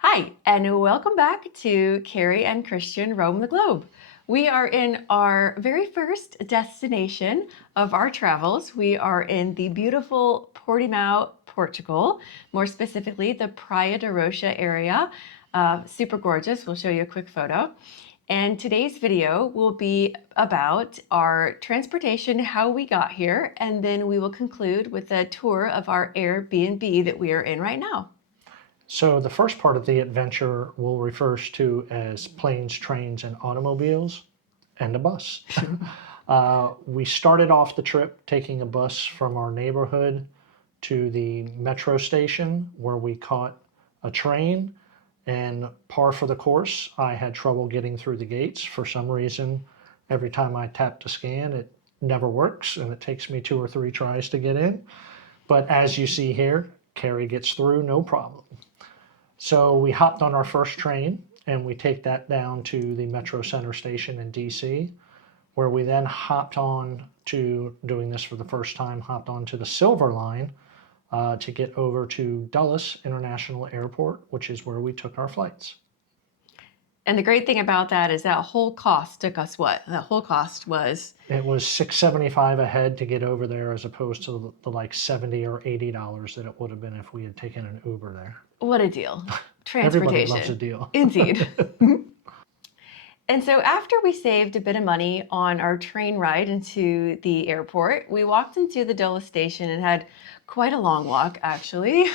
Hi, and welcome back to Carrie and Christian Roam the Globe. We are in our very first destination of our travels. We are in the beautiful Portimao, Portugal, more specifically the Praia de Rocha area. Super gorgeous. We'll show you a quick photo. And today's video will be about our transportation, how we got here, and then we will conclude with a tour of our Airbnb that we are in right now. So the first part of the adventure we'll refer to as planes, trains, and automobiles, and a bus. We started off the trip taking a bus from our neighborhood to the metro station where we caught a train, and par for the course, I had trouble getting through the gates. For some reason, every time I tap to scan, it never works, and it takes me 2 or 3 tries to get in. But as you see here, Carrie gets through no problem. So we hopped on our first train and we take that down to the Metro Center station in DC, where we then hopped on to, doing this for the first time, hopped on to the Silver Line to get over to Dulles International Airport, which is where we took our flights. And the great thing about that is that whole cost took us what? That whole cost was? It was $675 a head to get over there, as opposed to the like $70 or $80 that it would have been if we had taken an Uber there. What a deal. Everybody Transportation. loves a deal. Indeed. And so after we saved a bit of money on our train ride into the airport, we walked into the Dulles station and had quite a long walk, actually.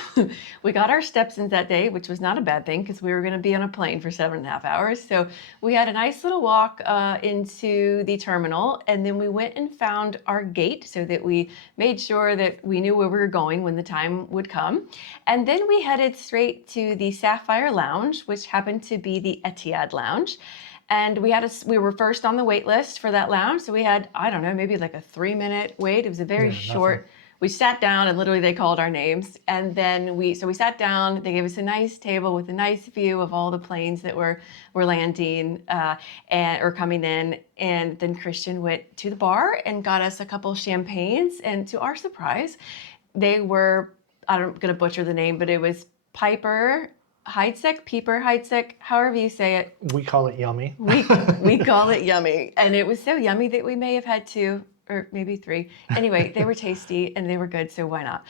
We got our steps in that day, which was not a bad thing because we were going to be on a plane for 7.5 hours. So we had a nice little walk into the terminal, and then we went and found our gate so that we made sure that we knew where we were going when the time would come. And then we headed straight to the Sapphire Lounge, which happened to be the Etihad Lounge. And we were first on the wait list for that lounge. So we had, I don't know, maybe like a 3-minute wait. It was a very short. Nothing. We sat down and literally they called our names. And then we sat down. They gave us a nice table with a nice view of all the planes that were landing or coming in. And then Christian went to the bar and got us a couple champagnes. And to our surprise, they were, I'm going to butcher the name, but it was Piper Heidsieck, however you say it. We call it yummy. We call it yummy. And it was so yummy that we may have had 2 or maybe 3. Anyway, they were tasty and they were good, so why not?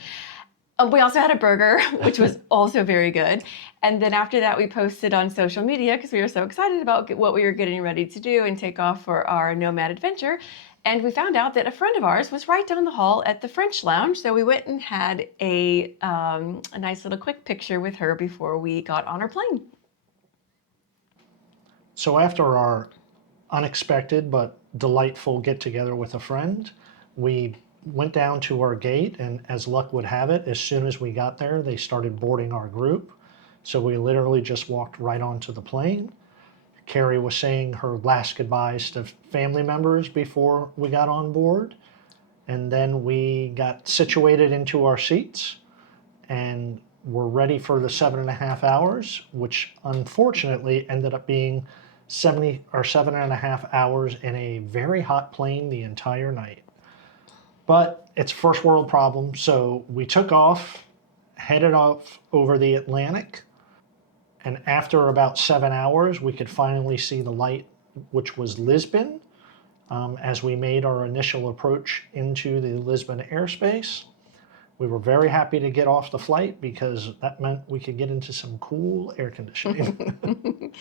We also had a burger, which was also very good. And then after that, we posted on social media because we were so excited about what we were getting ready to do and take off for our nomad adventure. And we found out that a friend of ours was right down the hall at the French Lounge. So we went and had a nice little quick picture with her before we got on our plane. So after our unexpected but delightful get together with a friend, we went down to our gate, and as luck would have it, as soon as we got there, they started boarding our group. So we literally just walked right onto the plane. Carrie was saying her last goodbyes to family members before we got on board. And then we got situated into our seats and were ready for the 7.5 hours, which unfortunately ended up being 7.5 hours in a very hot plane the entire night. But it's a first world problem. So we took off, headed off over the Atlantic. And after about 7 hours, we could finally see the light, which was Lisbon, as we made our initial approach into the Lisbon airspace. We were very happy to get off the flight because that meant we could get into some cool air conditioning.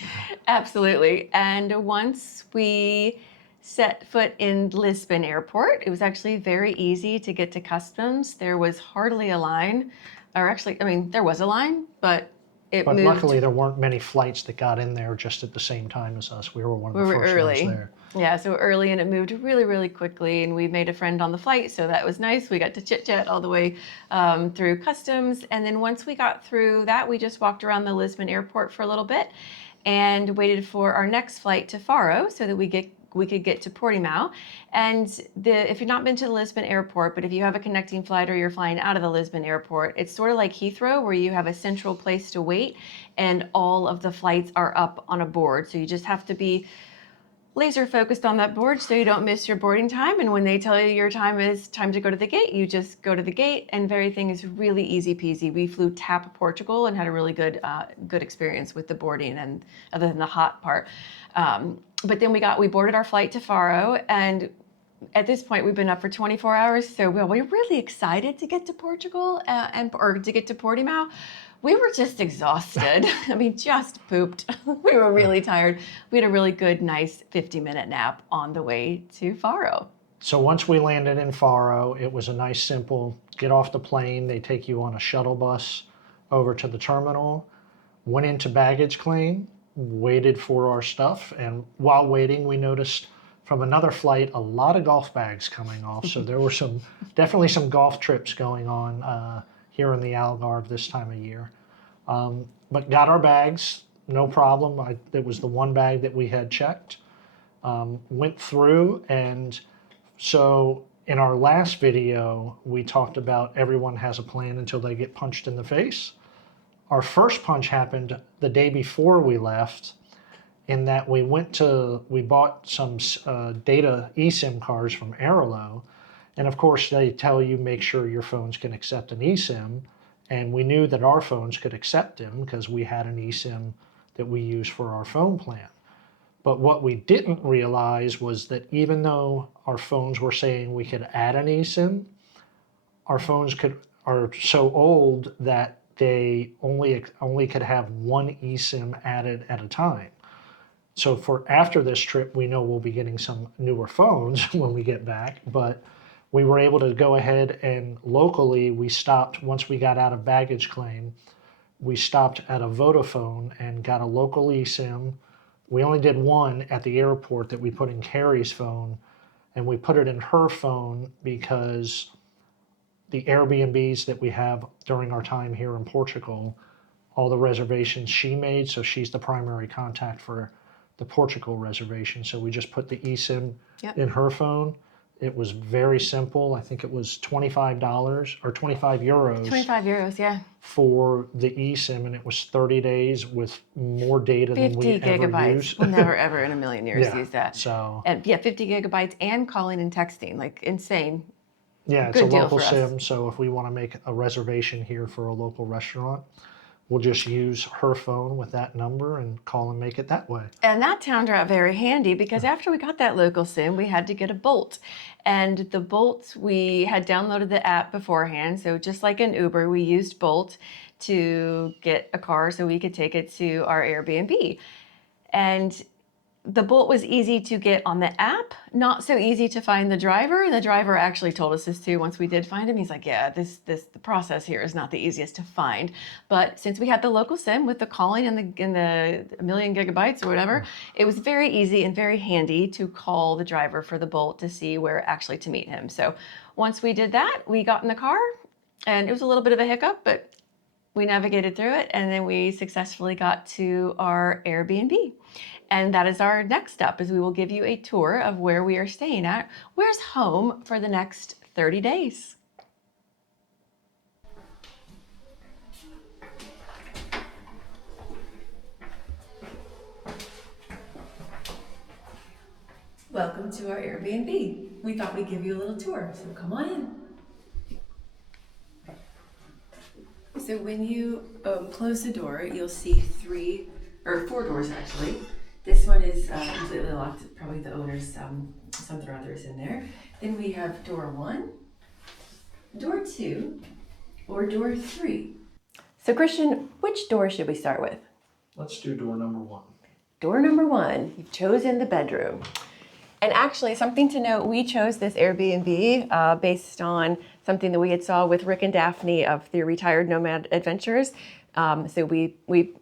Absolutely. And once we set foot in Lisbon Airport, it was actually very easy to get to customs. There was hardly a line, or actually, I mean, there was a line, but But luckily, there weren't many flights that got in there just at the same time as us. We were one of the first ones there. Yeah, so early, and it moved really, really quickly, and we made a friend on the flight, so that was nice. We got to chit-chat all the way through customs, and then once we got through that, we just walked around the Lisbon airport for a little bit and waited for our next flight to Faro so that we could get to Portimao. And if you've not been to the Lisbon airport, but if you have a connecting flight or you're flying out of the Lisbon airport, it's sort of like Heathrow, where you have a central place to wait and all of the flights are up on a board. So you just have to be laser focused on that board so you don't miss your boarding time. And when they tell you your time is time to go to the gate, you just go to the gate, and everything is really easy peasy. We flew TAP Portugal and had a really good experience with the boarding, and other than the hot part. But then we boarded our flight to Faro, and at this point we've been up for 24 hours. So we're really excited to get to Portugal or to get to Portimao. We were just exhausted. I mean, just pooped. We were really tired. We had a really good, nice 50-minute nap on the way to Faro. So once we landed in Faro, it was a nice, simple get off the plane. They take you on a shuttle bus over to the terminal, went into baggage claim, waited for our stuff. And while waiting, we noticed from another flight a lot of golf bags coming off. So there were definitely some golf trips going on here in the Algarve this time of year. But got our bags, no problem. It was the one bag that we had checked. Went through, and so in our last video, we talked about everyone has a plan until they get punched in the face. Our first punch happened the day before we left, in that we bought some data eSIM cards from Airlo. And of course, they tell you make sure your phones can accept an eSIM. And we knew that our phones could accept them because we had an eSIM that we used for our phone plan. But what we didn't realize was that even though our phones were saying we could add an eSIM, our phones are so old that they only could have one eSIM added at a time. So for after this trip, we know we'll be getting some newer phones when we get back, but we were able to go ahead and locally, we stopped, once we got out of baggage claim, we stopped at a Vodafone and got a local eSIM. We only did one at the airport that we put in Carrie's phone, and we put it in her phone because the Airbnbs that we have during our time here in Portugal, all the reservations she made, so she's the primary contact for the Portugal reservation. So we just put the eSIM in her phone. It was very simple. I think it was $25 or 25 euros. 25 euros, yeah. For the eSIM, and it was 30 days with more data than we 50 ever gigabytes. used. We'll never, ever in a million years use that. So, and 50 gigabytes and calling and texting, like insane. Yeah, it's Good a deal local for us. SIM, so if we want to make a reservation here for a local restaurant, we'll just use her phone with that number and call and make it that way. And that turned out very handy because after we got that local SIM, we had to get a Bolt. And the Bolt, we had downloaded the app beforehand. So just like in Uber, we used Bolt to get a car so we could take it to our Airbnb. And the Bolt was easy to get on the app, not so easy to find the driver. The driver actually told us this too once we did find him. He's like, yeah, the process here is not the easiest to find. But since we had the local SIM with the calling and the million gigabytes or whatever, it was very easy and very handy to call the driver for the Bolt to see where actually to meet him. So once we did that, we got in the car, and it was a little bit of a hiccup, but we navigated through it, and then we successfully got to our Airbnb. And that is our next step, is we will give you a tour of where we are staying at. Where's home for the next 30 days. Welcome to our Airbnb. We thought we'd give you a little tour, so come on in. So when you close the door, you'll see 4 doors actually. This one is completely locked, probably the owner's something or other is in there. Then we have door 1, door 2, or door 3. So Christian, which door should we start with? Let's do door number 1. Door number 1, you've chosen the bedroom. And actually, something to note, we chose this Airbnb based on something that we had saw with Rick and Daphne of the Retired Nomad Adventures. So we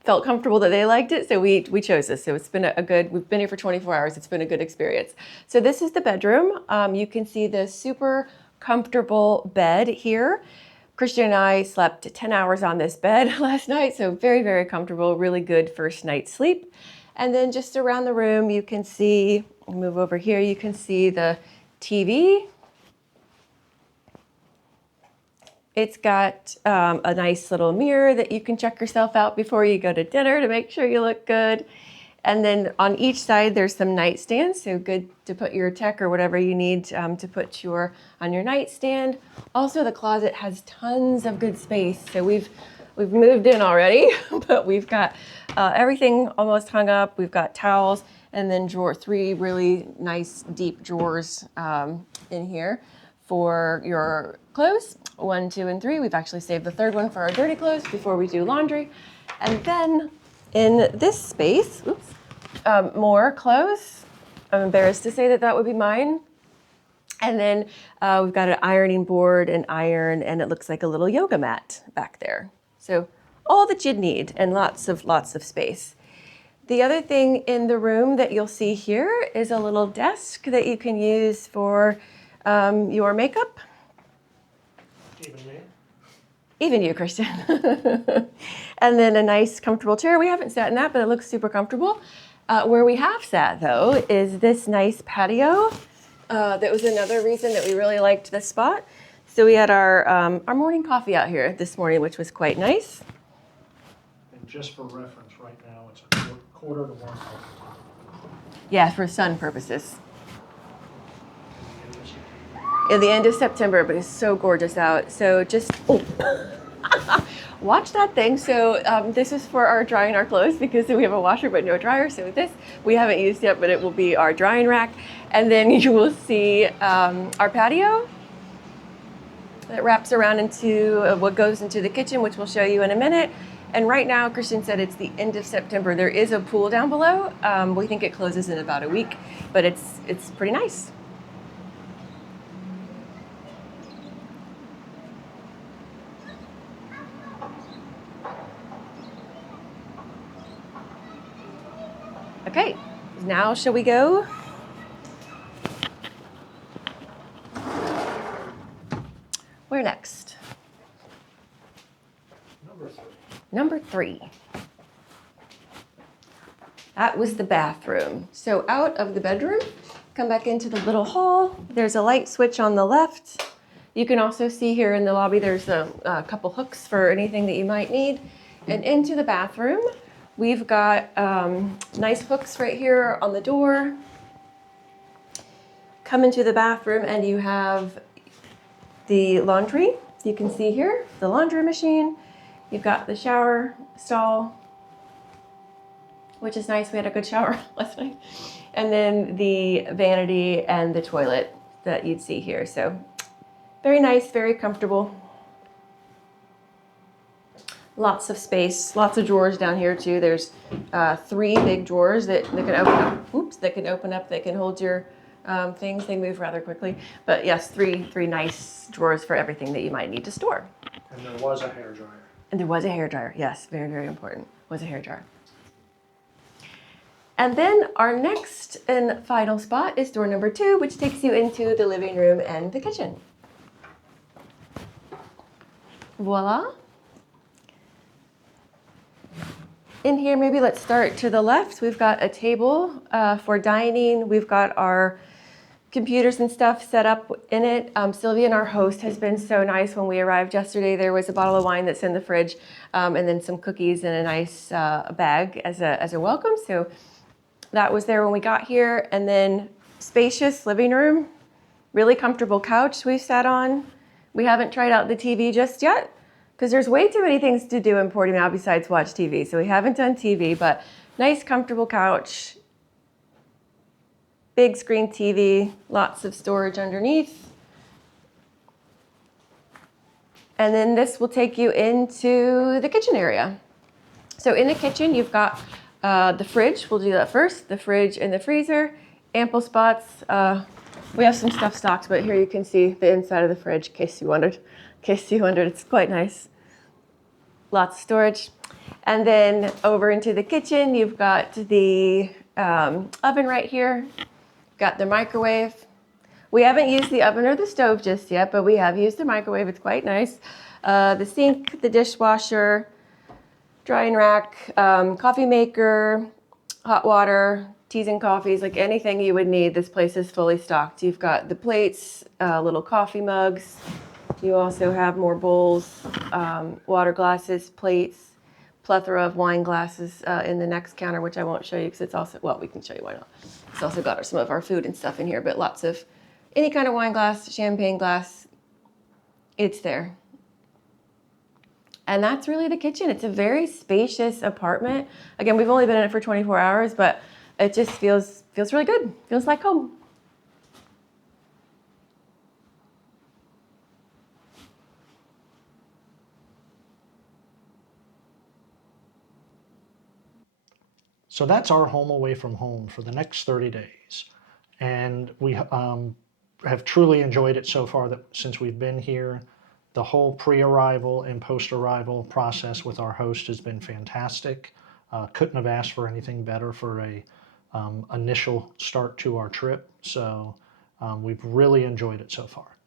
felt comfortable that they liked it, so we chose this. So it's been we've been here for 24 hours. It's been a good experience. So this is the bedroom. You can see the super comfortable bed here. Christian and I slept 10 hours on this bed last night, so very, very comfortable, really good first night's sleep. And then just around the room, you can see, move over here, you can see the TV. It's got a nice little mirror that you can check yourself out before you go to dinner to make sure you look good. And then on each side, there's some nightstands, so good to put your tech or whatever you need to put on your nightstand. Also, the closet has tons of good space. So we've moved in already, but we've got everything almost hung up. We've got towels and then three really nice deep drawers in here for your clothes. 1, 2, and 3. We've actually saved the third one for our dirty clothes before we do laundry. And then in this space, more clothes. I'm embarrassed to say that would be mine. And then we've got an ironing board, an iron, and it looks like a little yoga mat back there. So all that you'd need and lots of space. The other thing in the room that you'll see here is a little desk that you can use for your makeup. Even me? Even you, Christian. And then a nice comfortable chair. We haven't sat in that, but it looks super comfortable. Where we have sat, though, is this nice patio. That was another reason that we really liked this spot. So we had our morning coffee out here this morning, which was quite nice. And just for reference, right now it's a quarter to 1. Yeah, for sun purposes. At the end of September, but it's so gorgeous out. So just watch that thing. So this is for our drying our clothes because we have a washer but no dryer. So this we haven't used yet, but it will be our drying rack. And then you will see our patio that wraps around into what goes into the kitchen, which we'll show you in a minute. And right now, Christian said it's the end of September. There is a pool down below. We think it closes in about a week, but it's pretty nice. Okay, now shall we go? Where next? Number 3. That was the bathroom. So out of the bedroom, come back into the little hall. There's a light switch on the left. You can also see here in the lobby, there's a couple hooks for anything that you might need. And into the bathroom, we've got nice hooks right here on the door. Come into the bathroom and you have the laundry. You can see here, the laundry machine. You've got the shower stall, which is nice. We had a good shower last night. And then the vanity and the toilet that you'd see here. So very nice, very comfortable. Lots of space, lots of drawers down here too. There's 3 big drawers that can open up. That can hold your things. They move rather quickly. But yes, three nice drawers for everything that you might need to store. And there was a hairdryer. And there was a hairdryer. Yes, very, very important. Was a hairdryer. And then our next and final spot is door number 2, which takes you into the living room and the kitchen. Voila. In here, maybe let's start to the left. We've got a table for dining. We've got our computers and stuff set up in it. Sylvia, our host, has been so nice. When we arrived yesterday, there was a bottle of wine that's in the fridge, and then some cookies and a nice bag as a welcome. So that was there when we got here. And then spacious living room, really comfortable couch we've sat on. We haven't tried out the TV just yet because there's way too many things to do in Portimao besides watch TV. So we haven't done TV, but nice comfortable couch. Big screen TV, lots of storage underneath. And then this will take you into the kitchen area. So in the kitchen, you've got the fridge. We'll do that first. The fridge and the freezer, ample spots. We have some stuff stocked, but here you can see the inside of the fridge, in case you wondered. It's quite nice. Lots of storage. And then over into the kitchen, you've got the oven right here. Got the microwave. We haven't used the oven or the stove just yet, but we have used the microwave. It's quite nice. The sink, the dishwasher, drying rack, coffee maker, hot water, teas and coffees, like anything you would need. This place is fully stocked. You've got the plates, little coffee mugs. You also have more bowls, water glasses, plates, plethora of wine glasses in the next counter, which I won't show you because it's also, well, we can show you why not. It's also got some of our food and stuff in here, but lots of any kind of wine glass, champagne glass, it's there. And that's really the kitchen. It's a very spacious apartment. Again, we've only been in it for 24 hours, but it just feels really good. Feels like home. So that's our home away from home for the next 30 days. And we have truly enjoyed it so far since we've been here. The whole pre-arrival and post-arrival process with our host has been fantastic. Couldn't have asked for anything better for a initial start to our trip. So we've really enjoyed it so far.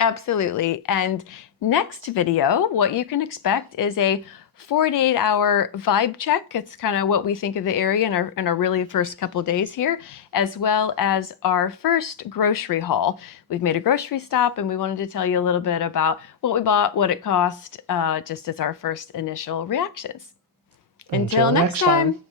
Absolutely. And next video, what you can expect is a 48-hour vibe check. It's kind of what we think of the area in our really first couple days here, as well as our first grocery haul. We've made a grocery stop and we wanted to tell you a little bit about what we bought, what it cost, just as our first initial reactions. Until next time.